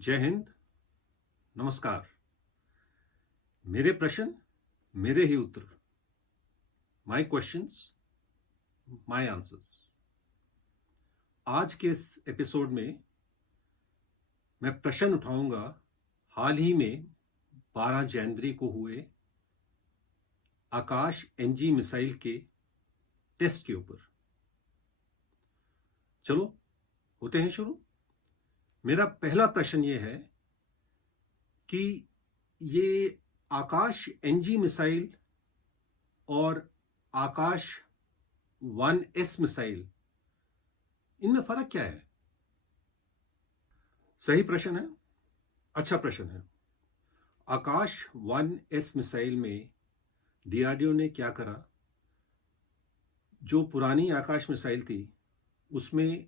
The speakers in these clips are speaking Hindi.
जय हिंद। नमस्कार। मेरे प्रश्न, मेरे ही उत्तर। My questions, my answers. आज के इस एपिसोड में मैं प्रश्न उठाऊंगा हाल ही में 12 जनवरी को हुए आकाश एनजी मिसाइल के टेस्ट के ऊपर। चलो होते हैं शुरू। मेरा पहला प्रश्न ये है कि ये आकाश एनजी मिसाइल और आकाश 1S मिसाइल, इनमें फर्क क्या है? सही प्रश्न है, अच्छा प्रश्न है। आकाश 1S मिसाइल में डीआरडीओ ने क्या करा, जो पुरानी आकाश मिसाइल थी उसमें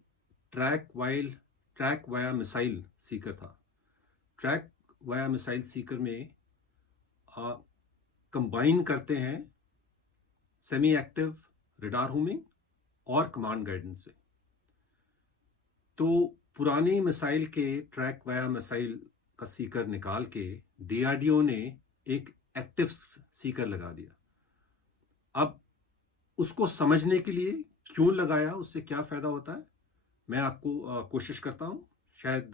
ट्रैक वाया मिसाइल सीकर था। ट्रैक वाया मिसाइल सीकर में कंबाइन करते हैं सेमी एक्टिव रडार होमिंग और कमांड गाइडेंस से। तो पुरानी मिसाइल के ट्रैक वाया मिसाइल का सीकर निकाल के डीआरडीओ ने एक एक्टिव सीकर लगा दिया। अब उसको समझने के लिए क्यों लगाया, उससे क्या फायदा होता है, मैं आपको कोशिश करता हूं, शायद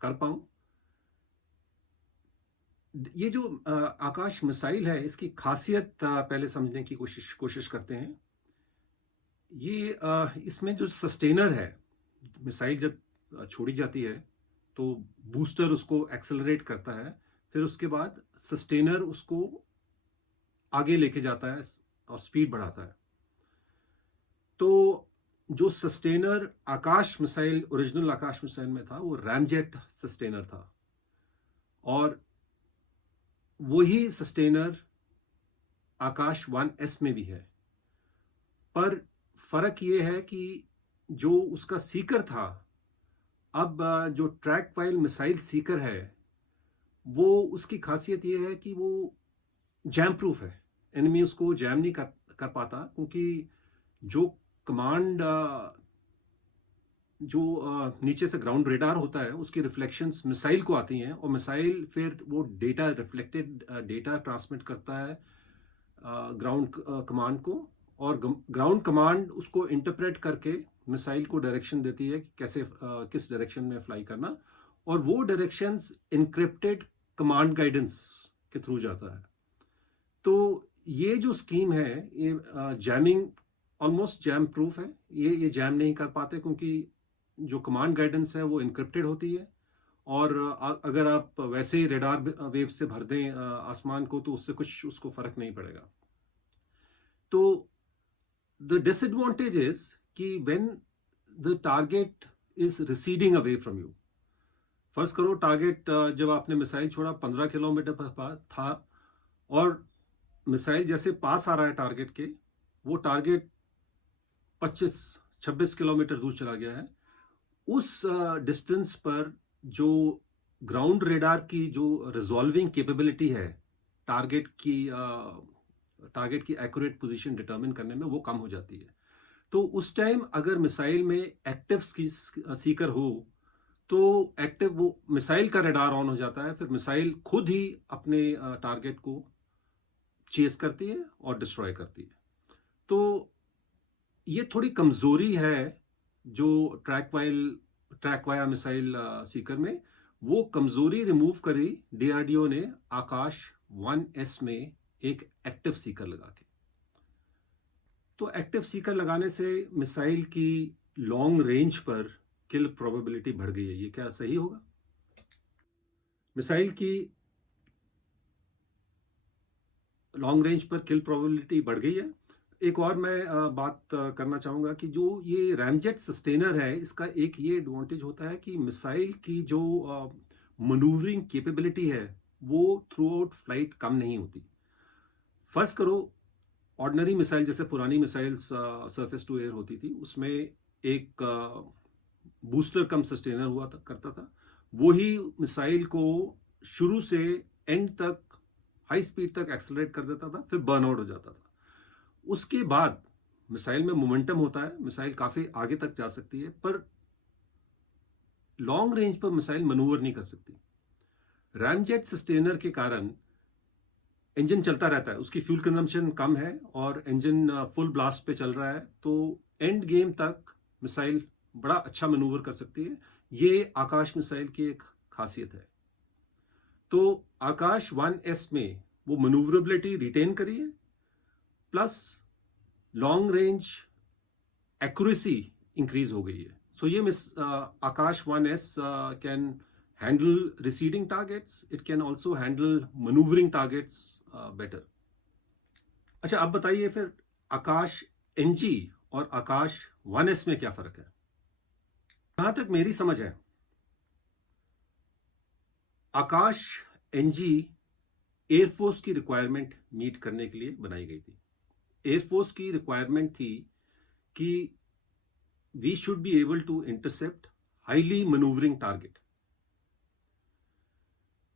कर पाऊं। ये जो आकाश मिसाइल है, इसकी खासियत पहले समझने की कोशिश करते हैं। ये इसमें जो सस्टेनर है, मिसाइल जब छोड़ी जाती है तो बूस्टर उसको एक्सेलरेट करता है, फिर उसके बाद सस्टेनर उसको आगे लेके जाता है और स्पीड बढ़ाता है। तो जो सस्टेनर आकाश मिसाइल, ओरिजिनल आकाश मिसाइल में था, वो रैमजेट सस्टेनर था, और वही सस्टेनर आकाश 1S में भी है। पर फर्क ये है कि जो उसका सीकर था, अब जो ट्रैक वाइल मिसाइल सीकर है, वो उसकी खासियत ये है कि वो जैम प्रूफ है। एनिमी उसको जैम नहीं कर पाता, क्योंकि जो कमांड जो नीचे से ग्राउंड रेडार होता है, उसकी रिफ्लेक्शंस मिसाइल को आती हैं, और मिसाइल फिर वो डेटा, रिफ्लेक्टेड डेटा ट्रांसमिट करता है ग्राउंड कमांड को, और ग्राउंड कमांड उसको इंटरप्रेट करके मिसाइल को डायरेक्शन देती है कि कैसे किस डायरेक्शन में फ्लाई करना, और वो डायरेक्शंस इनक्रिप्टेड कमांड गाइडेंस के थ्रू जाता है। तो ये जो स्कीम है, ये जैमिंग, ऑलमोस्ट जैम प्रूफ है। ये जैम नहीं कर पाते, क्योंकि जो कमांड गाइडेंस है वो इनक्रिप्टेड होती है, और अगर आप वैसे ही रेडार वेव से भर दें आसमान को, तो उससे कुछ उसको फर्क नहीं पड़ेगा। तो द डिसएडवांटेज इज कि when the target is receding away from you. फर्ज करो टारगेट, जब आपने मिसाइल छोड़ा 15 किलोमीटर पर था, और मिसाइल जैसे पास आ रहा है टारगेट के, वो टारगेट 25-26 किलोमीटर दूर चला गया है। उस डिस्टेंस पर जो ग्राउंड रेडार की जो रिजॉल्विंग कैपेबिलिटी है टारगेट की एक्यूरेट पोजीशन डिटरमिन करने में, वो कम हो जाती है। तो उस टाइम अगर मिसाइल में एक्टिव सीकर हो, तो एक्टिव वो मिसाइल का रेडार ऑन हो जाता है, फिर मिसाइल खुद ही अपने टारगेट को चेस करती है और डिस्ट्रॉय करती है। तो ये थोड़ी कमजोरी है जो ट्रैक वाया मिसाइल सीकर में। वो कमजोरी रिमूव करी डीआरडीओ ने आकाश 1S में एक एक्टिव सीकर लगा के। तो एक्टिव सीकर लगाने से मिसाइल की लॉन्ग रेंज पर किल प्रोबेबिलिटी बढ़ गई है। ये क्या सही होगा? मिसाइल की लॉन्ग रेंज पर किल प्रोबेबिलिटी बढ़ गई है। एक और मैं बात करना चाहूँगा कि जो ये रैमजेट सस्टेनर है, इसका एक ये एडवांटेज होता है कि मिसाइल की जो मनूवरिंग कैपेबिलिटी है, वो थ्रू आउट फ्लाइट कम नहीं होती। फर्ज करो ऑर्डिनरी मिसाइल, जैसे पुरानी मिसाइल्स सरफेस टू एयर होती थी, उसमें एक बूस्टर कम सस्टेनर हुआ करता था। वही मिसाइल को शुरू से एंड तक हाई स्पीड तक एक्सेलरेट कर देता था, फिर बर्न आउट हो जाता था। उसके बाद मिसाइल में मोमेंटम होता है, मिसाइल काफी आगे तक जा सकती है, पर लॉन्ग रेंज पर मिसाइल मनूवर नहीं कर सकती। रैमजेट सस्टेनर के कारण इंजन चलता रहता है, उसकी फ्यूल कंजम्पशन कम है और इंजन फुल ब्लास्ट पे चल रहा है, तो एंड गेम तक मिसाइल बड़ा अच्छा मनूवर कर सकती है। ये आकाश मिसाइल की एक खासियत है। तो आकाश 1S में वो मनूवरेबिलिटी रिटेन करी है, plus long range accuracy increase हो गई है। सो ये आकाश 1S can handle receding targets, it can also handle maneuvering targets better. अच्छा, अब बताइए फिर आकाश एनजी और आकाश 1S में क्या फर्क है? जहां तक मेरी समझ है, आकाश एनजी एयरफोर्स की रिक्वायरमेंट मीट करने के लिए बनाई गई थी। एयरफोर्स की रिक्वायरमेंट थी कि we should be able to intercept highly manoeuvring target.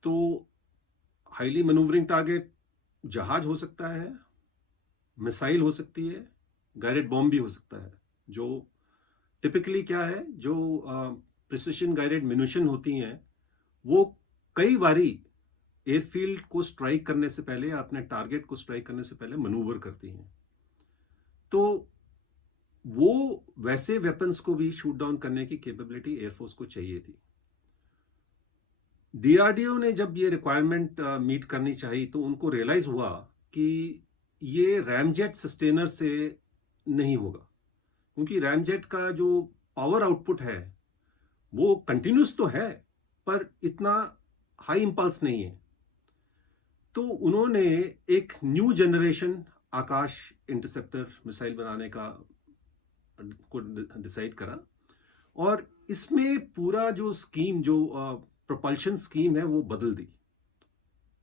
तो हाईली मनूवरिंग टारगेट जहाज हो सकता है, मिसाइल हो सकती है, गाइडेड बॉम्ब भी हो सकता है। जो टिपिकली क्या है, जो प्रिसिशन गाइडेड म्यूनिशन होती हैं, वो कई बारी एयरफील्ड को स्ट्राइक करने से पहले या अपने टारगेट को स्ट्राइक करने से पहले मनूवर करती हैं। तो वो वैसे वेपन्स को भी शूट डाउन करने की कैपेबिलिटी एयरफोर्स को चाहिए थी। डीआरडीओ ने जब ये रिक्वायरमेंट मीट करनी चाहिए, तो उनको रियलाइज हुआ कि ये रैमजेट सस्टेनर से नहीं होगा, क्योंकि रैमजेट का जो पावर आउटपुट है वो कंटिन्यूस तो है, पर इतना हाई इंपल्स नहीं है। तो उन्होंने एक न्यू जनरेशन आकाश इंटरसेप्टर मिसाइल बनाने का को डिसाइड करा, और इसमें पूरा जो स्कीम, जो प्रोपल्शन स्कीम है, वो बदल दी।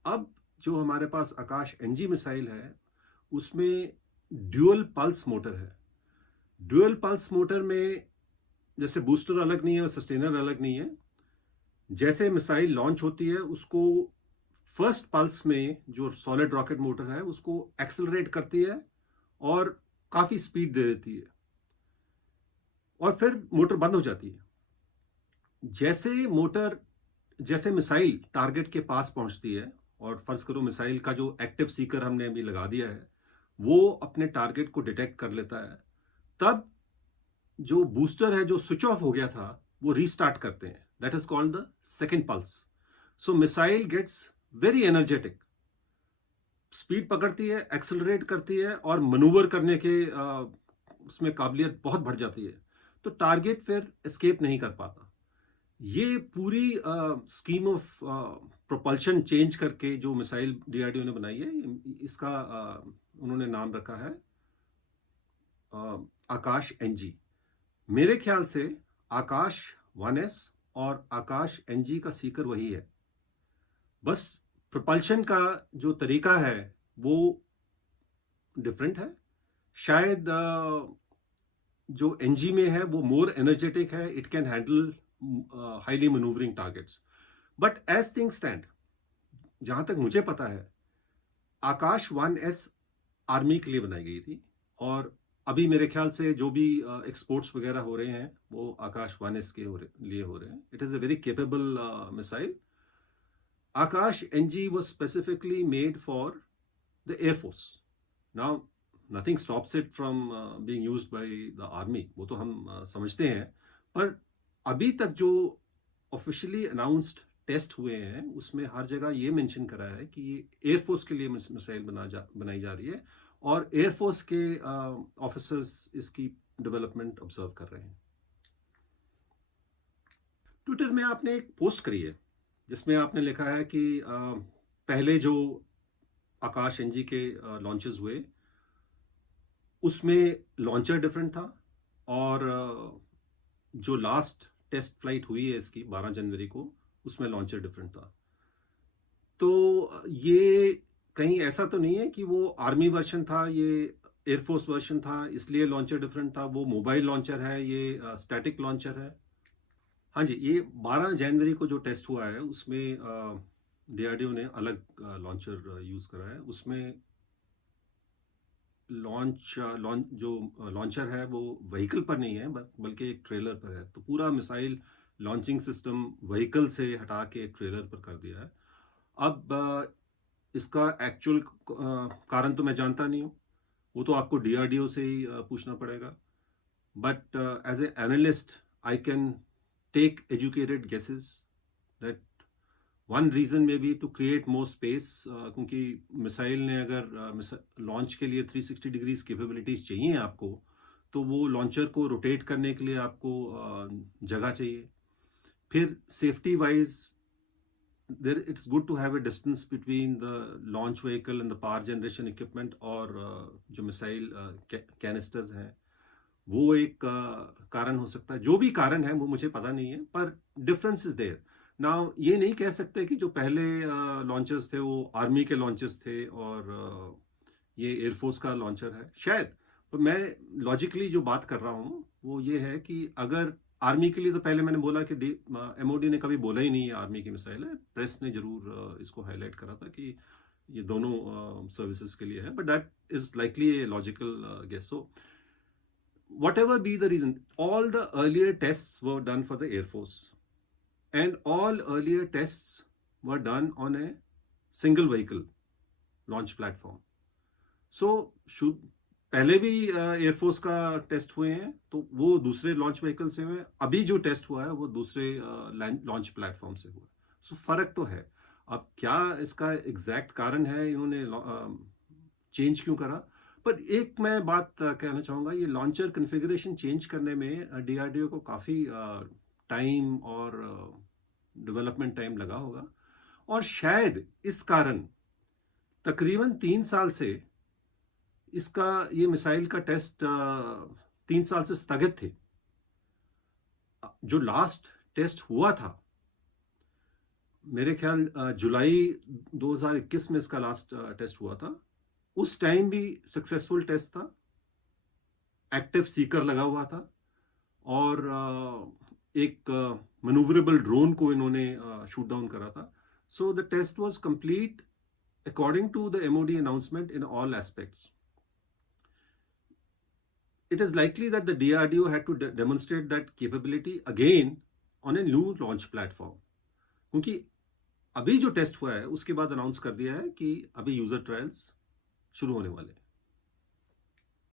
अब जो हमारे पास आकाश एनजी मिसाइल है, उसमें ड्यूअल पल्स मोटर है। ड्यूअल पल्स मोटर में जैसे बूस्टर अलग नहीं है और सस्टेनर अलग नहीं है, जैसे मिसाइल लॉन्च होती है उसको फर्स्ट पल्स में जो सॉलिड रॉकेट मोटर है उसको एक्सेलरेट करती है और काफी स्पीड दे देती है, और फिर मोटर बंद हो जाती है। जैसे मिसाइल टारगेट के पास पहुंचती है, और फर्ज करो मिसाइल का जो एक्टिव सीकर हमने अभी लगा दिया है वो अपने टारगेट को डिटेक्ट कर लेता है, तब जो बूस्टर है जो स्विच ऑफ हो गया था वो रीस्टार्ट करते हैं। That is called the second pulse. So missile gets very energetic, speed पकड़ती है, एक्सेलरेट करती है, और मनूवर करने के उसमें काबिलियत बहुत बढ़ जाती है। तो टारगेट फिर एस्केप नहीं कर पाता। ये पूरी स्कीम ऑफ प्रोपल्शन चेंज करके जो मिसाइल डीआरडीओ ने बनाई है, इसका उन्होंने नाम रखा है आकाश एनजी। मेरे ख्याल से आकाश 1S और आकाश एनजी का सीकर वही है, बस प्रोपल्शन का जो तरीका है वो डिफरेंट है। शायद जो एनजी में है वो मोर एनर्जेटिक है, it can handle highly manoeuvring targets. But as thing stand, जहां तक मुझे पता है, आकाश 1S आर्मी के लिए बनाई गई थी, और अभी मेरे ख्याल से जो भी एक्सपोर्ट्स वगैरह हो रहे हैं वो आकाश 1S के लिए हो रहे हैं। It is a very capable missile. Akash NG was specifically made for the Air Force. Now, nothing stops it from being used by the Army. वो तो हम समझते हैं, पर अभी तक जो ऑफिशियली अनाउंस्ड टेस्ट हुए हैं उसमें हर जगह ये मेंशन करा है कि ये एयरफोर्स के लिए मिसाइल बनाई जा रही है, और एयरफोर्स के ऑफिसर्स इसकी डेवलपमेंट ऑब्जर्व कर रहे हैं। ट्विटर में आपने एक पोस्ट करी है जिसमें आपने लिखा है कि पहले जो आकाश एनजी के लॉन्चेस हुए उसमें लॉन्चर डिफरेंट था, और जो लास्ट टेस्ट फ्लाइट हुई है इसकी 12 जनवरी को, उसमें लॉन्चर डिफरेंट था। तो ये कहीं ऐसा तो नहीं है कि वो आर्मी वर्जन था, ये एयरफोर्स वर्जन था इसलिए लॉन्चर डिफरेंट था? वो मोबाइल लॉन्चर है, ये स्टैटिक लॉन्चर है? हाँ जी, ये 12 जनवरी को जो टेस्ट हुआ है उसमें डीआरडीओ ने अलग लॉन्चर यूज करा है। उसमें जो लॉन्चर है वो व्हीकल पर नहीं है, बल्कि एक ट्रेलर पर है। तो पूरा मिसाइल लॉन्चिंग सिस्टम व्हीकल से हटा के ट्रेलर पर कर दिया है। अब इसका एक्चुअल कारण तो मैं जानता नहीं हूँ, वो तो आपको डीआरडीओ से ही पूछना पड़ेगा। But as a analyst I can take educated guesses that one reason may be to create more space, क्योंकि मिसाइल ने अगर लॉन्च के लिए 360 डिग्रीज कैपेबिलिटीज चाहिए आपको, तो वो लॉन्चर को रोटेट करने के लिए आपको जगह चाहिए। फिर safety wise there it's good to have a distance between the launch vehicle and the power generation equipment, और जो मिसाइल कैनिस्टर्स हैं वो एक कारण हो सकता है। जो भी कारण है वो मुझे पता नहीं है, पर डिफरेंस इज देयर। नाउ ये नहीं कह सकते कि जो पहले लॉन्चर्स थे वो आर्मी के लॉन्चर्स थे और ये एयरफोर्स का लॉन्चर है, शायद। पर मैं लॉजिकली जो बात कर रहा हूँ वो ये है कि अगर आर्मी के लिए, तो पहले मैंने बोला कि एमओडी ने कभी बोला ही नहीं है आर्मी की मिसाइल है, प्रेस ने जरूर इसको हाईलाइट करा था कि ये दोनों सर्विसेज के लिए है, but that is likely a logical guess. So whatever be the reason, all the earlier tests were done for the Air Force, and all earlier tests were done on a single vehicle launch platform. So should पहले भी एयरफोर्स का टेस्ट हुए हैं तो वो दूसरे लॉन्च व्हीकल से हुए, अभी जो टेस्ट हुआ है वो दूसरे लॉन्च प्लेटफॉर्म से हुआ। सो फर्क तो है। अब क्या इसका एग्जैक्ट कारण है इन्होंने चेंज क्यों करा, पर एक मैं बात कहना चाहूँगा, ये लॉन्चर कन्फिगरेशन चेंज करने में डीआरडीओ को काफ़ी टाइम और डेवलपमेंट टाइम लगा होगा, और शायद इस कारण तकरीबन 3 साल से इसका ये मिसाइल का टेस्ट 3 साल से स्थगित थे। जो लास्ट टेस्ट हुआ था मेरे ख्याल जुलाई 2021 में इसका लास्ट टेस्ट हुआ था। उस टाइम भी सक्सेसफुल टेस्ट था, एक्टिव सीकर लगा हुआ था, और एक मैनूवरेबल ड्रोन को इन्होंने शूट डाउन करा था। So the test was complete according to the MOD announcement in all aspects. It is likely that the DRDO had to demonstrate that capability again on a new launch platform, क्योंकि अभी जो टेस्ट हुआ है उसके बाद अनाउंस कर दिया है कि अभी यूजर ट्रायल्स शुरू होने वाले हैं।